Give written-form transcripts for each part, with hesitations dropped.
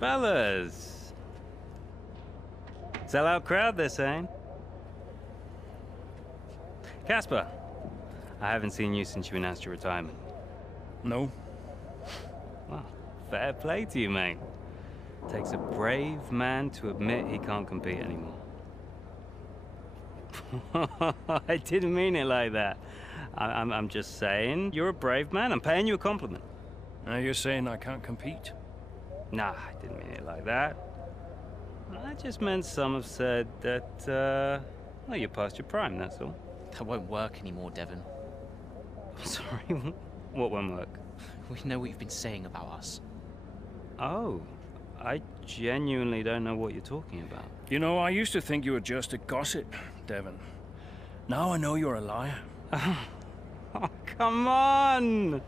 Fellas! Sell-out crowd, they're saying. Casper, I haven't seen you since you announced your retirement. No. Well, fair play to you, mate. Takes a brave man to admit he can't compete anymore. I didn't mean it like that. I'm just saying, you're a brave man. I'm paying you a compliment. Now you're saying I can't compete? Nah, I didn't mean it like that. I just meant some have said that, well, you're past your prime, that's all. That won't work anymore, Devon. Sorry, what won't work? We know what you've been saying about us. Oh, I genuinely don't know what you're talking about. You know, I used to think you were just a gossip, Devon. Now I know you're a liar. Oh, come on!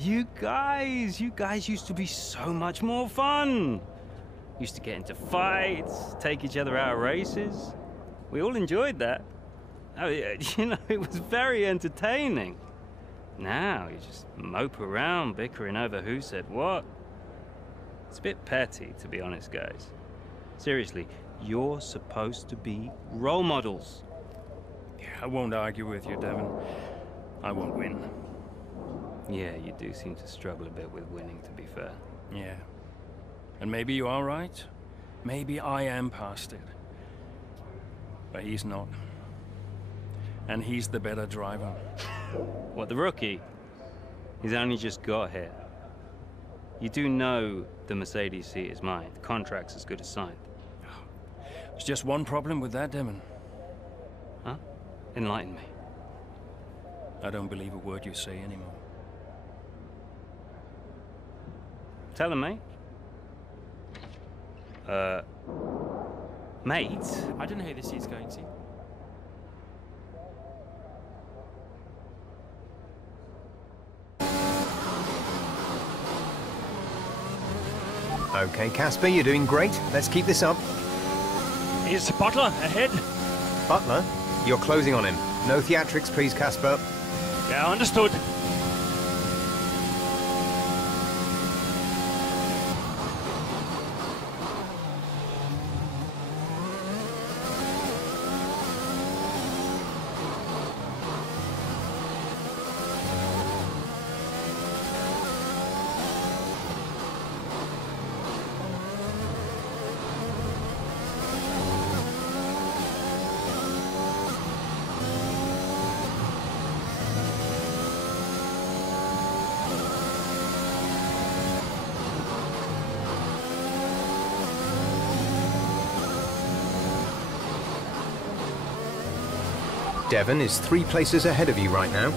You guys used to be so much more fun. Used to get into fights, take each other out of races. We all enjoyed that. I mean, you know, it was very entertaining. Now you just mope around bickering over who said what. It's a bit petty, to be honest, guys. Seriously, you're supposed to be role models. Yeah, I won't argue with you, Devon. I won't win. Yeah, you do seem to struggle a bit with winning, to be fair. Yeah. And maybe you are right. Maybe I am past it. But he's not. And he's the better driver. What, the rookie? He's only just got here. You do know the Mercedes seat is mine. The contract's as good as signed. There's just one problem with that, Devon. Huh? Enlighten me. I don't believe a word you say anymore. Tell him, mate. Mate? I don't know who this is going to. Okay, Casper, you're doing great. Let's keep this up. Is Butler ahead? Butler, you're closing on him. No theatrics, please, Casper. Yeah, understood. Devon is 3 places ahead of you right now.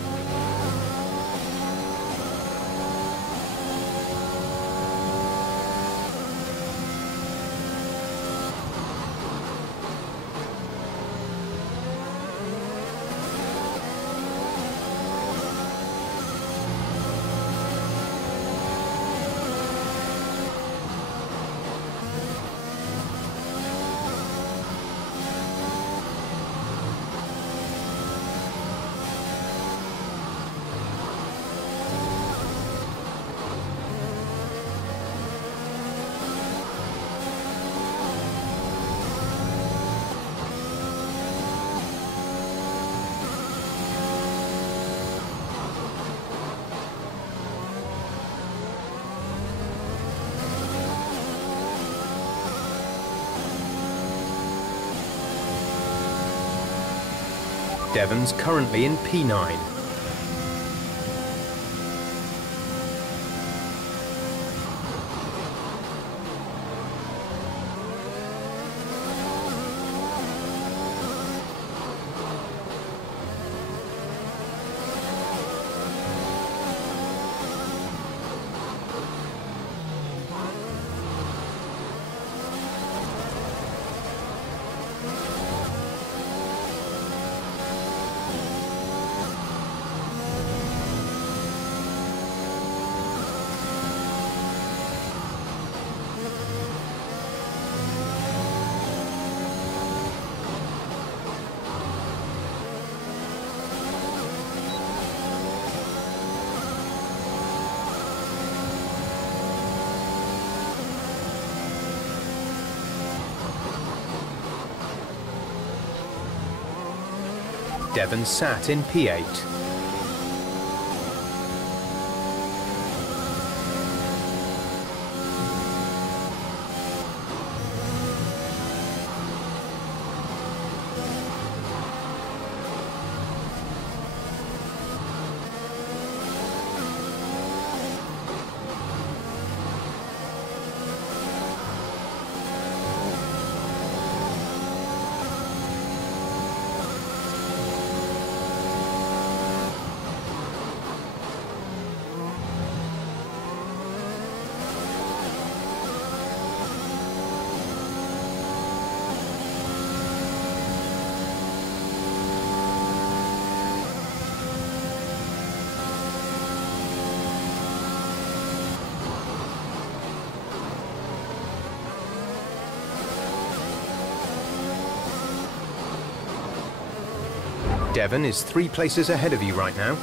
Devon's currently in P9. Devon sat in P8. Devon is 3 places ahead of you right now.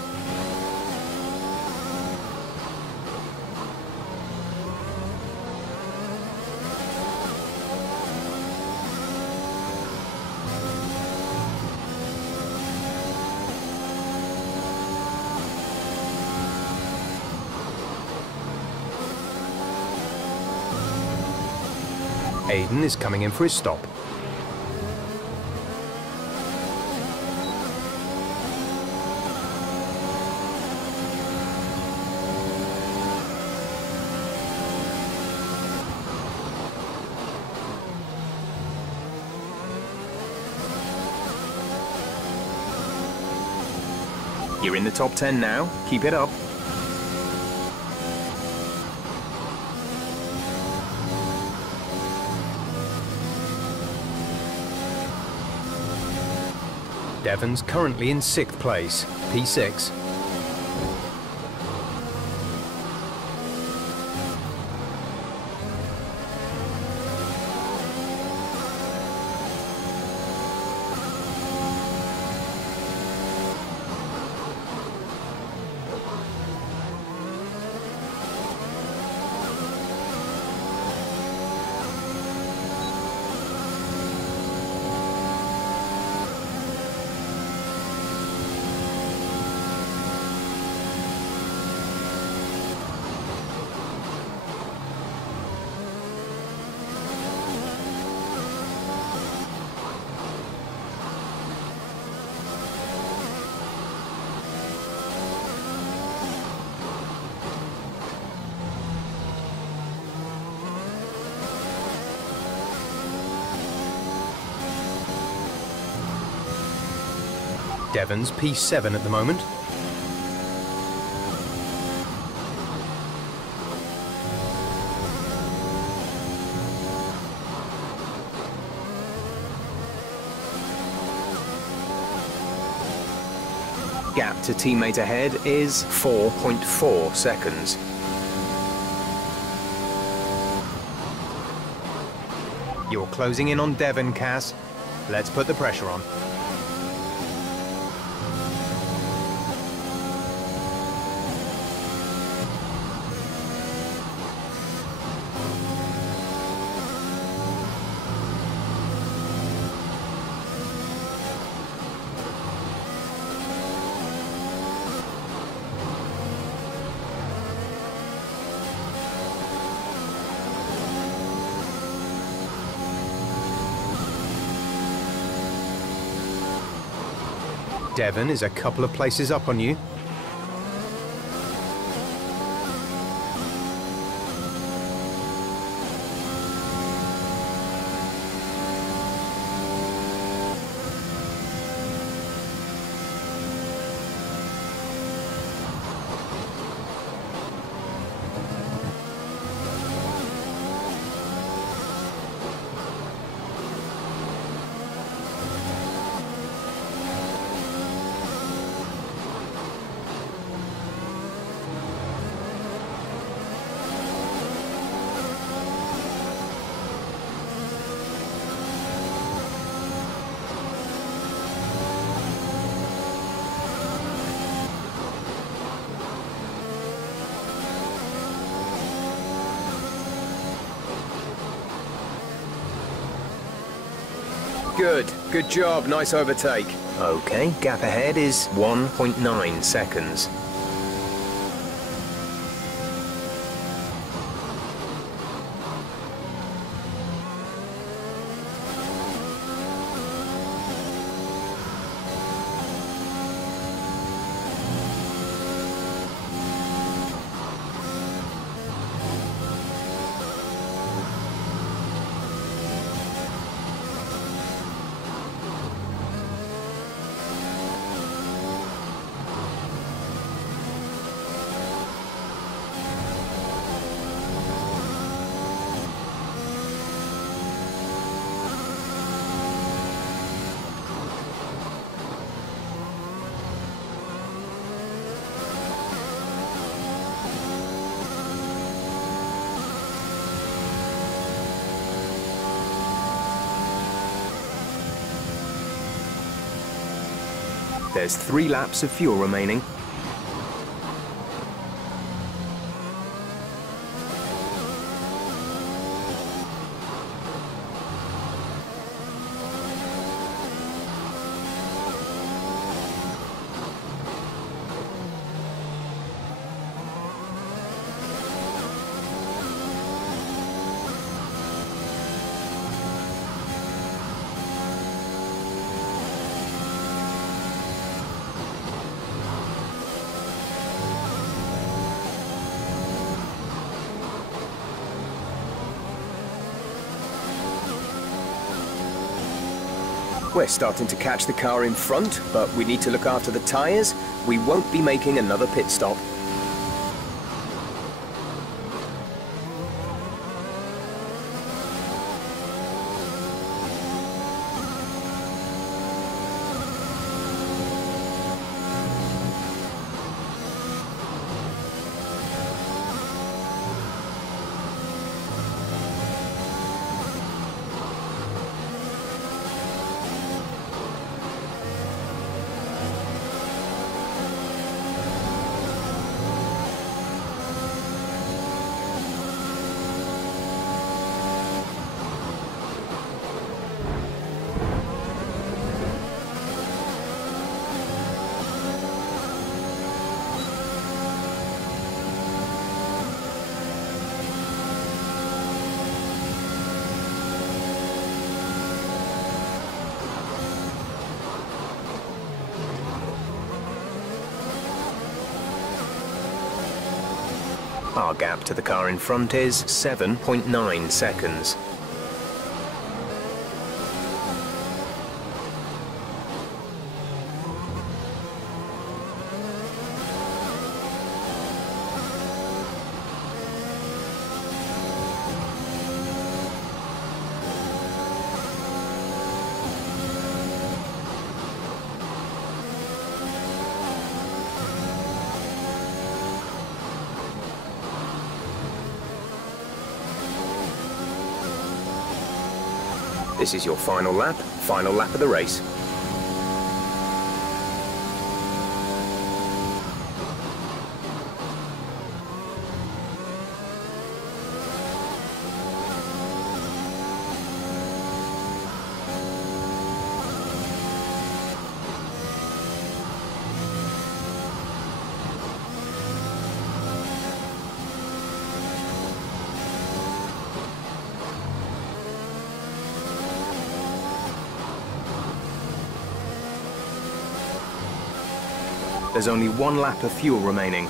Aiden is coming in for his stop. You're in the top 10 now. Keep it up. Devon's currently in 6th place, P6. Devon's P7 at the moment. Gap to teammate ahead is 4.4 seconds. You're closing in on Devon, Cass. Let's put the pressure on. Devon is a couple of places up on you. Good job, nice overtake. Okay, gap ahead is 1.9 seconds. There's 3 laps of fuel remaining. We're starting to catch the car in front, but we need to look after the tyres. We won't be making another pit stop. Our gap to the car in front is 7.9 seconds. This is your final lap of the race. There's only 1 lap of fuel remaining.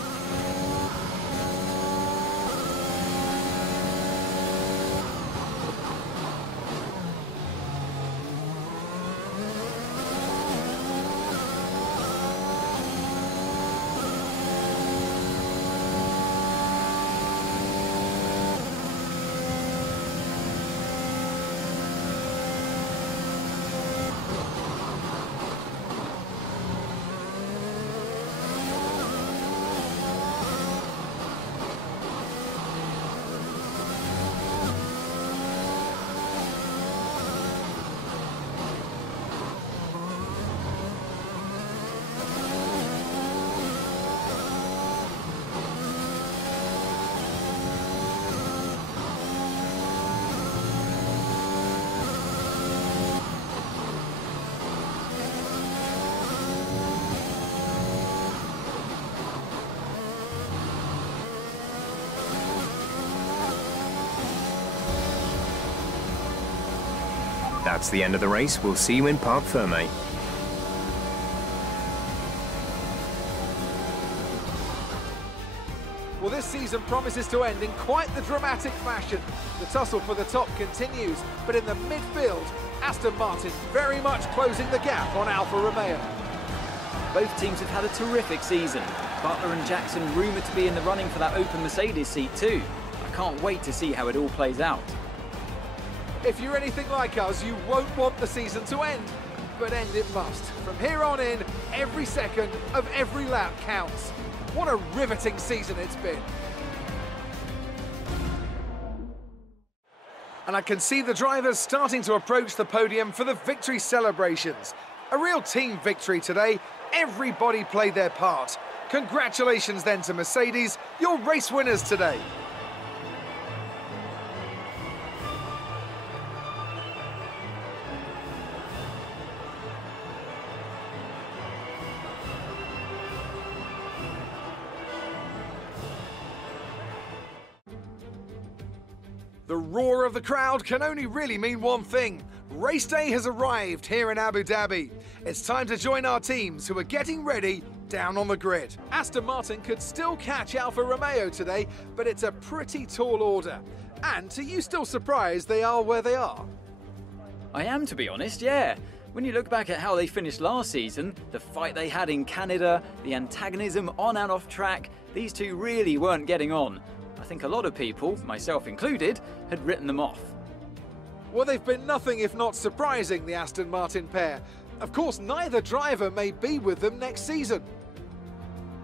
That's the end of the race. We'll see you in Parc Fermé. Well, this season promises to end in quite the dramatic fashion. The tussle for the top continues, but in the midfield, Aston Martin very much closing the gap on Alfa Romeo. Both teams have had a terrific season. Butler and Jackson rumoured to be in the running for that open Mercedes seat too. I can't wait to see how it all plays out. If you're anything like us, you won't want the season to end, but end it must. From here on in, every second of every lap counts. What a riveting season it's been. And I can see the drivers starting to approach the podium for the victory celebrations. A real team victory today. Everybody played their part. Congratulations then to Mercedes, your race winners today. The roar of the crowd can only really mean one thing. Race day has arrived here in Abu Dhabi. It's time to join our teams who are getting ready down on the grid. Aston Martin could still catch Alfa Romeo today, but it's a pretty tall order. And are you still surprised they are where they are? I am, to be honest, yeah. When you look back at how they finished last season, the fight they had in Canada, the antagonism on and off track, these two really weren't getting on. I think a lot of people, myself included, had written them off. Well, they've been nothing if not surprising, the Aston Martin pair. Of course, neither driver may be with them next season.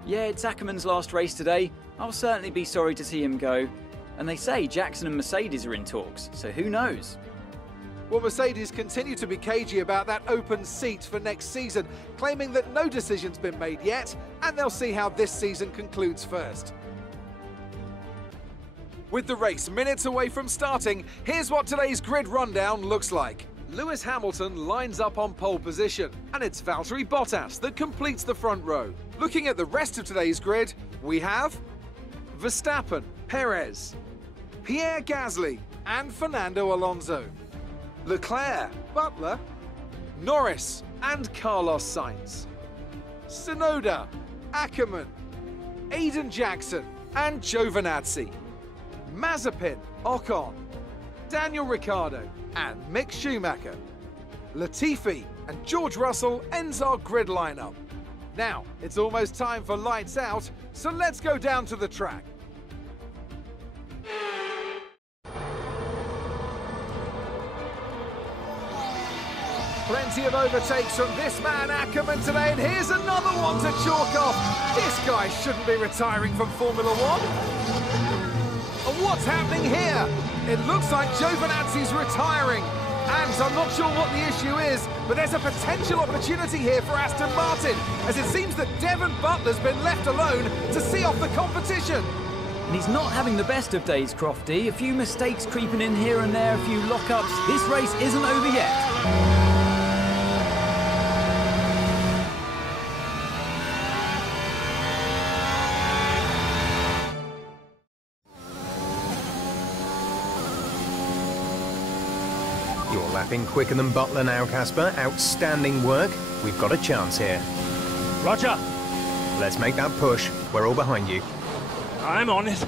Yeah, it's Ackerman's last race today. I'll certainly be sorry to see him go. And they say Jackson and Mercedes are in talks, so who knows? Well, Mercedes continue to be cagey about that open seat for next season, claiming that no decision's been made yet, and they'll see how this season concludes first. With the race minutes away from starting, here's what today's grid rundown looks like. Lewis Hamilton lines up on pole position, and it's Valtteri Bottas that completes the front row. Looking at the rest of today's grid, we have Verstappen, Perez, Pierre Gasly, and Fernando Alonso. Leclerc, Butler, Norris, and Carlos Sainz. Tsunoda, Ackerman, Aiden Jackson, and Giovinazzi. Mazepin, Ocon, Daniel Ricciardo, and Mick Schumacher. Latifi and George Russell ends our grid lineup. Now, it's almost time for lights out, so let's go down to the track. Plenty of overtakes from this man Ackerman today, and here's another one to chalk off. This guy shouldn't be retiring from Formula One. And what's happening here? It looks like Giovinazzi's retiring. And I'm not sure what the issue is, but there's a potential opportunity here for Aston Martin, as it seems that Devon Butler's been left alone to see off the competition. And he's not having the best of days, Crofty. A few mistakes creeping in here and there, a few lockups. This race isn't over yet. You're lapping quicker than Butler now, Casper. Outstanding work. We've got a chance here. Roger. Let's make that push. We're all behind you. I'm on it.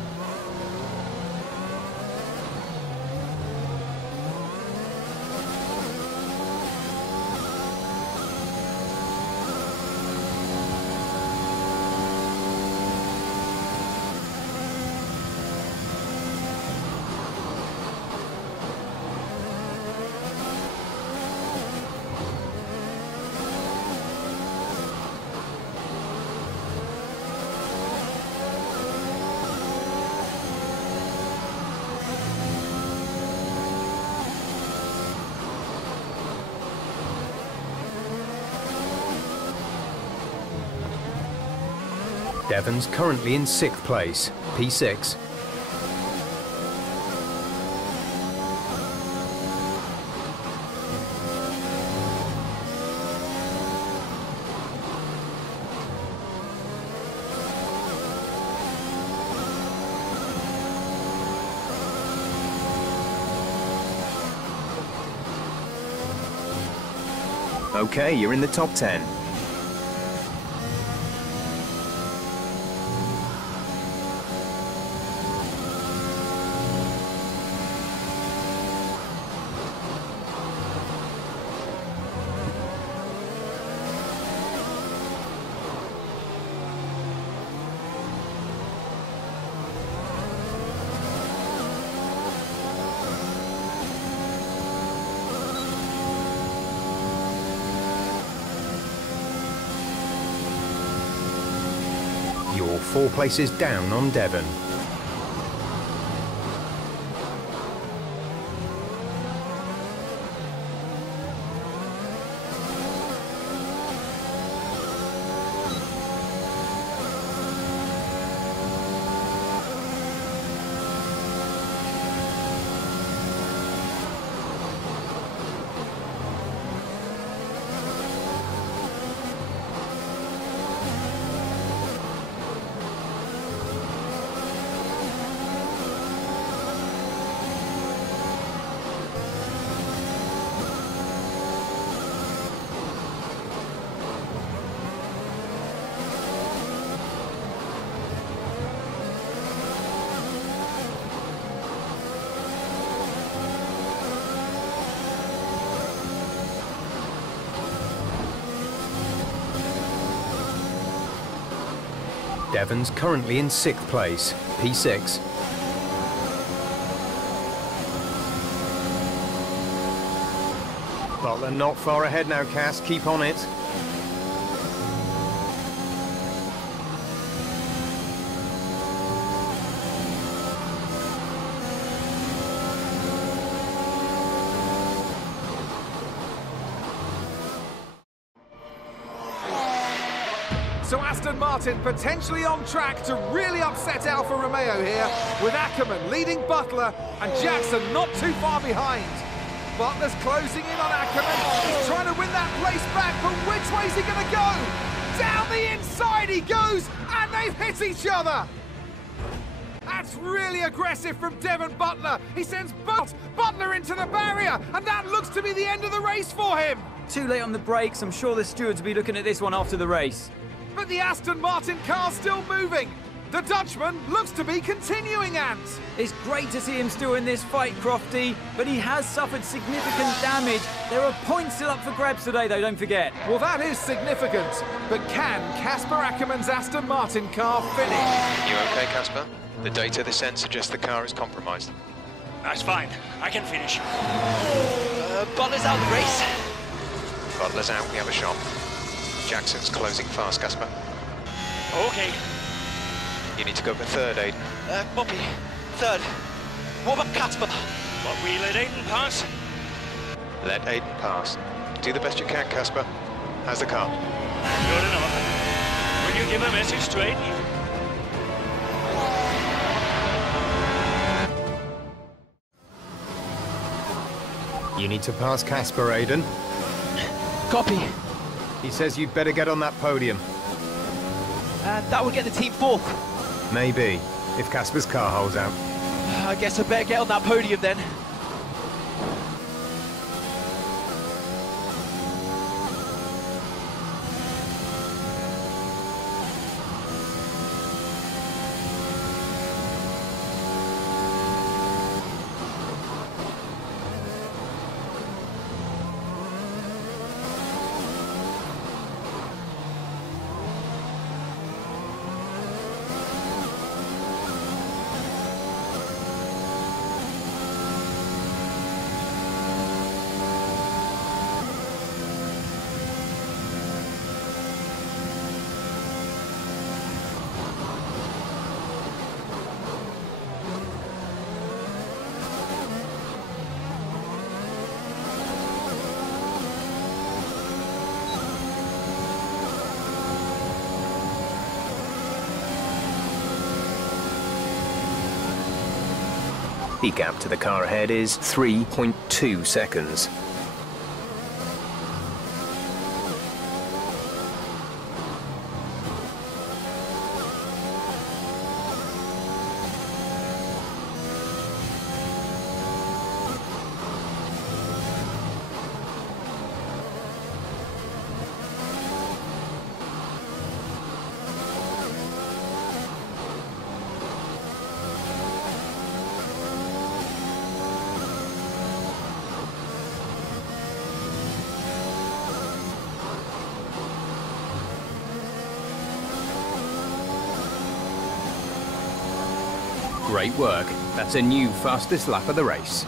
Devon's currently in 6th place, P6. Okay, you're in the top 10. You're 4 places down on Devon. Devon's currently in 6th place, P6. Butler not far ahead now, Cass. Keep on it. So Aston Martin potentially on track to really upset Alfa Romeo here, with Ackerman leading Butler and Jackson not too far behind. Butler's closing in on Ackerman. He's trying to win that place back, but which way's he going to go? Down the inside he goes, and they've hit each other. That's really aggressive from Devon Butler. He sends Butler into the barrier, and that looks to be the end of the race for him. Too late on the brakes. I'm sure the stewards will be looking at this one after the race. But the Aston Martin car's still moving. The Dutchman looks to be continuing, Ant. It's great to see him still in this fight, Crofty, but he has suffered significant damage. There are points still up for grabs today, though, don't forget. Well, that is significant. But can Casper Ackerman's Aston Martin car finish? You okay, Casper? The data this end suggests the car is compromised. That's fine. I can finish. Butler's out of the race. Butler's out, we have a shot. Jackson's closing fast, Casper. Okay. You need to go for third, Aiden. Copy. Third. What about Casper? But we let Aiden pass. Let Aiden pass. Do the best you can, Casper. How's the car? Good enough. Will you give a message to Aiden? You need to pass Casper, Aiden. Copy. He says you'd better get on that podium. That would get the team 4th. Maybe, if Casper's car holds out. I guess I better get on that podium then. The gap to the car ahead is 3.2 seconds. Great work. That's a new fastest lap of the race.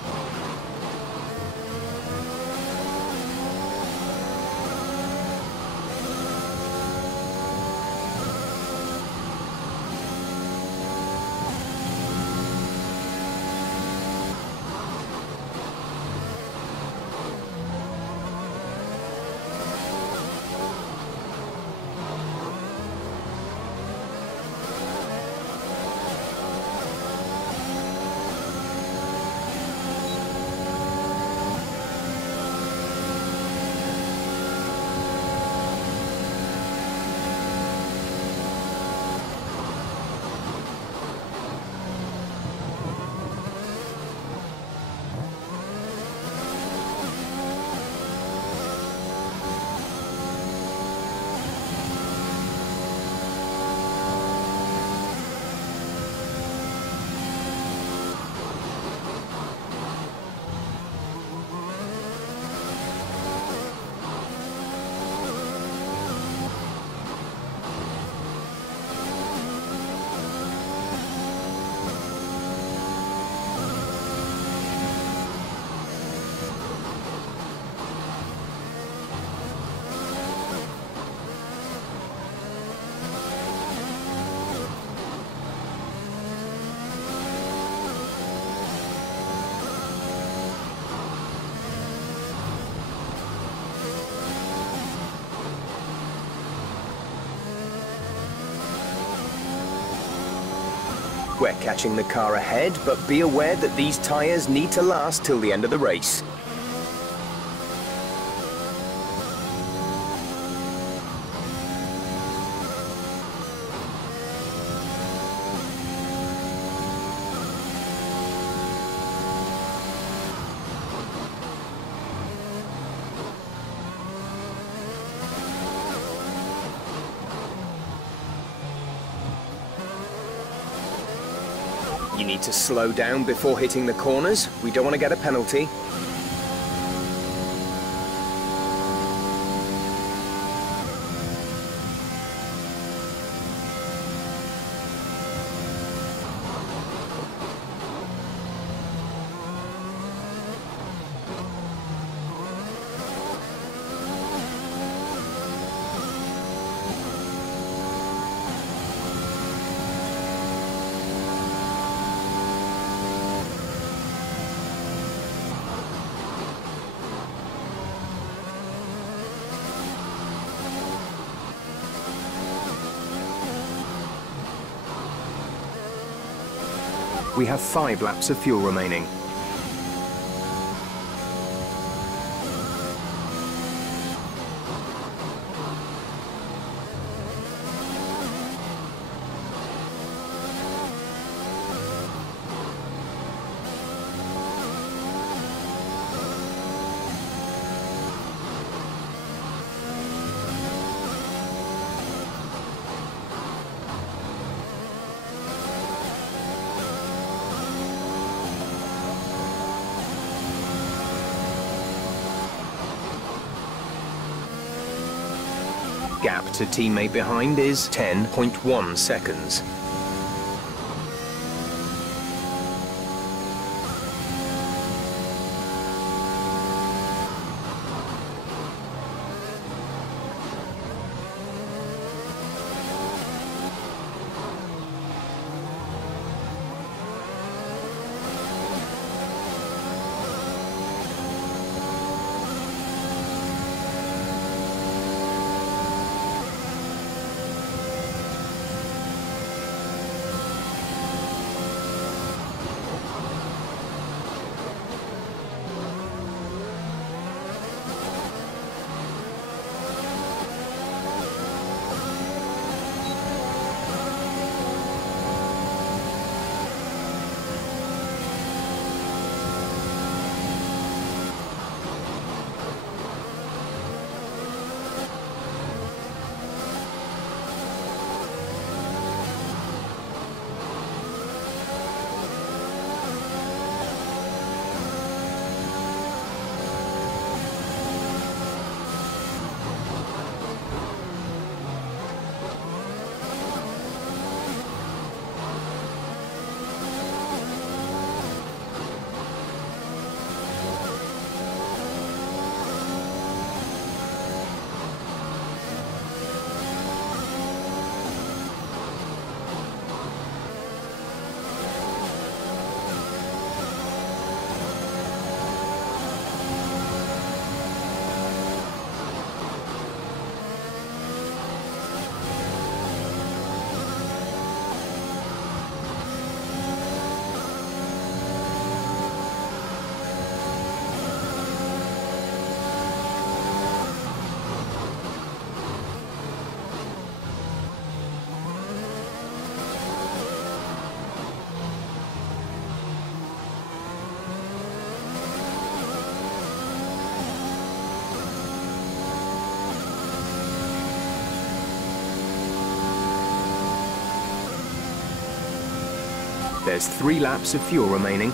We're catching the car ahead, but be aware that these tyres need to last till the end of the race. You need to slow down before hitting the corners. We don't want to get a penalty. We have 5 laps of fuel remaining. Gap to teammate behind is 10.1 seconds. There's 3 laps of fuel remaining.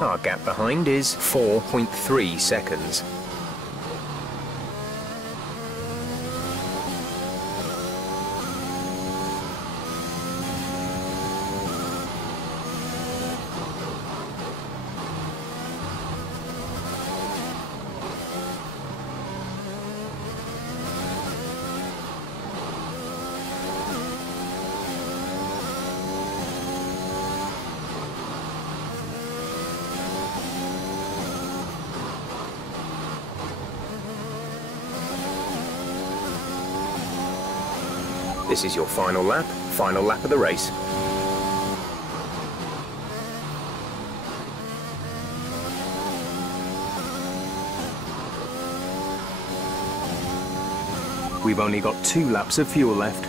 Our gap behind is 4.3 seconds. This is your final lap of the race. We've only got 2 laps of fuel left.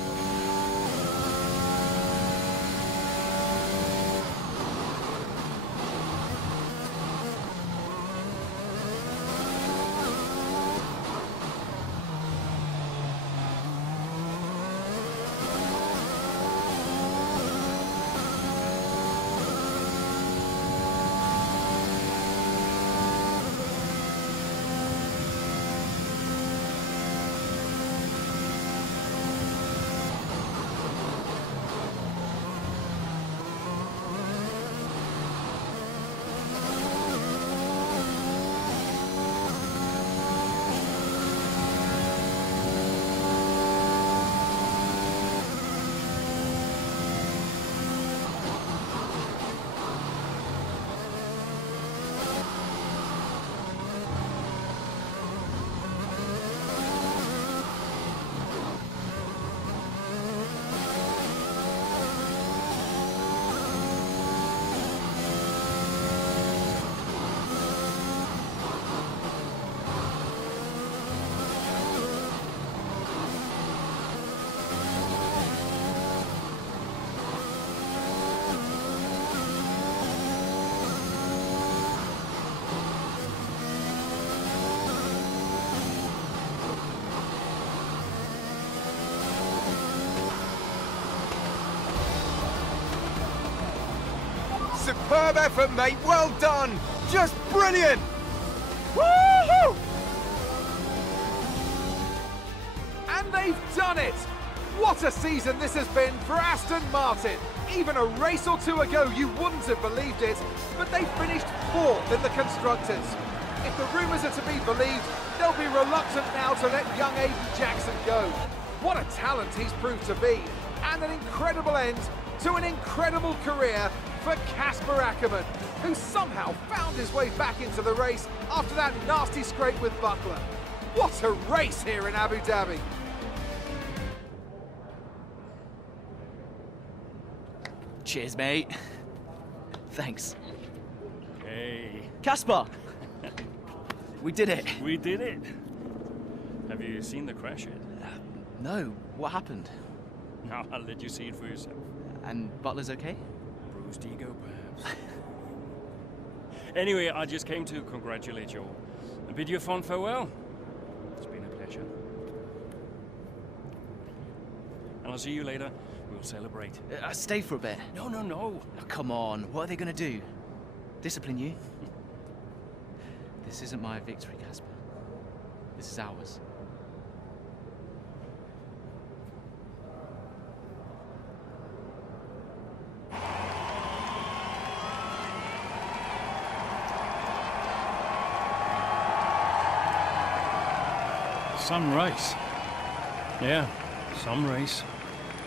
Superb effort, mate. Well done. Just brilliant. Woohoo! And they've done it! What a season this has been for Aston Martin. Even a race or two ago you wouldn't have believed it, but they finished 4th in the Constructors. If the rumours are to be believed, they'll be reluctant now to let young Aiden Jackson go. What a talent he's proved to be, and an incredible end to an incredible career for Casper Ackermann, who somehow found his way back into the race after that nasty scrape with Buckler. What a race here in Abu Dhabi. Cheers, mate. Thanks. Hey. Casper! We did it. We did it. Have you seen the crash yet? No, what happened? No, I'll let you see it for yourself. And Butler's okay? Bruised ego, perhaps. Anyway, I just came to congratulate you all and bid you a fond farewell. It's been a pleasure. And I'll see you later. We'll celebrate. Stay for a bit. No, no, no. Oh, come on, what are they going to do? Discipline you? This isn't my victory, Casper. This is ours. Some race. Yeah, some race.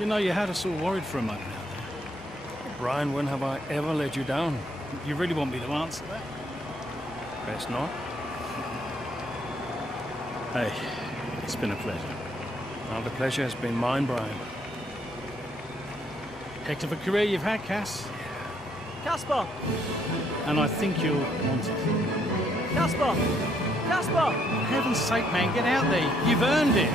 You know, you had us all worried for a moment out there. Brian, when have I ever let you down? You really want me to answer that? Best not. Hey, it's been a pleasure. Now, the pleasure has been mine, Brian. Heck of a career you've had, Cass. Casper! And I think you'll want it. Casper! Casper! For heaven's sake, man, get out there. You've earned it.